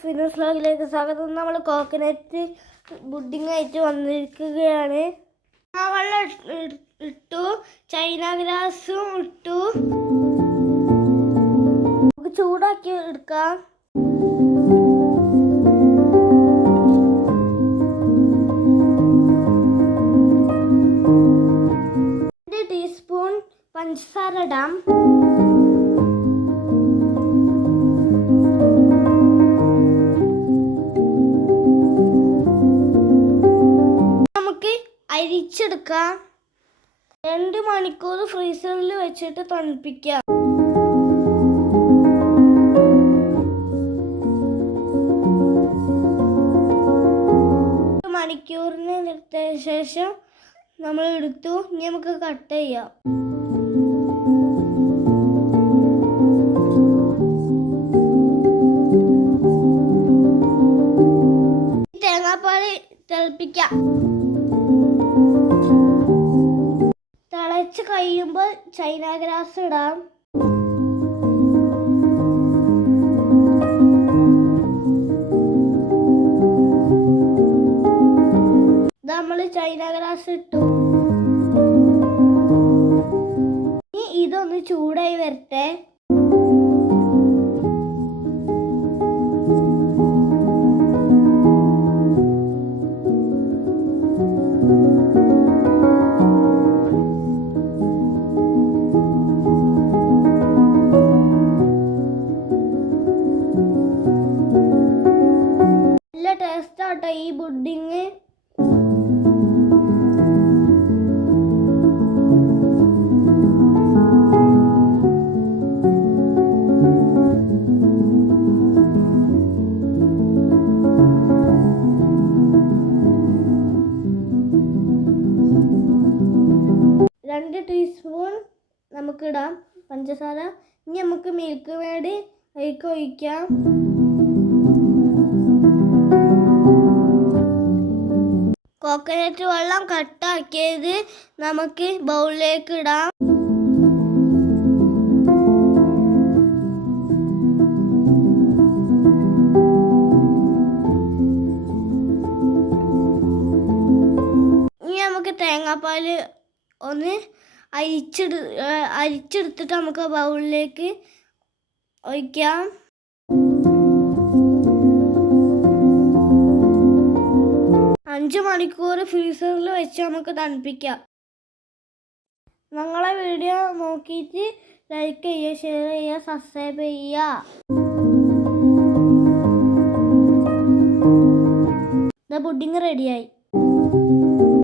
ഫിനോസ് വ്ലോഗിലേക്ക് സ്വാഗതം. നമ്മൾ coconut pudding ആയിട്ട് വന്നിരിക്കുകയാണ്. ആ വെള്ളം ഇട്ടു, ചൈന ഗ്രാസും ഇട്ടു. നമുക്ക് ചൂടാക്കി എടുക്കാം. ടീസ്പൂൺ പഞ്ചസാര ഇടാം. അരിച്ചെടുക്കാം. 2 മണിക്കൂർ ഫ്രീസറിൽ വെച്ചിട്ട് തണുപ്പിക്കാം. മണിക്കൂറിന് എടുത്ത ശേഷം നമ്മൾ എടുത്തു. ഇനി നമുക്ക് കട്ട് ചെയ്യാം. തേങ്ങാപ്പാൽ തിളപ്പിക്കാം. തിളച്ച് കഴിയുമ്പോൾ ചൈന ഗ്രാസ് ഇടാം. നമ്മൾ ചൈന ഗ്രാസ് ഇട്ടു. ഇനി ഇതൊന്ന് ചൂടായി വരട്ടെ. നല്ല ടേസ്റ്റ് ആട്ടോ ഈ പുഡിങ്. രണ്ട് ടീസ്പൂൺ നമുക്കിടാം പഞ്ചസാര. ഇനി നമുക്ക് മിൽക്ക് മേഡ് അതിലേക്ക് ഒഴിക്കാം. കോക്കനട്ട് വെള്ളം കട്ടാക്കിയത് നമുക്ക് ബൗളിലേക്ക് ഇടാം. ഇനി നമുക്ക് തേങ്ങാപ്പാൽ ഒന്ന് അരിച്ചെടുത്തിട്ട് നമുക്ക് ബൗളിലേക്ക് ഒഴിക്കാം. അഞ്ച് മണിക്കൂർ ഫ്രീസറിൽ വെച്ച് നമുക്ക് തണുപ്പിക്കാം. ഞങ്ങളെ വീഡിയോ നോക്കിയിട്ട് ലൈക്ക് ചെയ്യുക, ഷെയർ ചെയ്യുക, സബ്സ്ക്രൈബ് ചെയ്യുക. പുഡിങ് റെഡിയായി.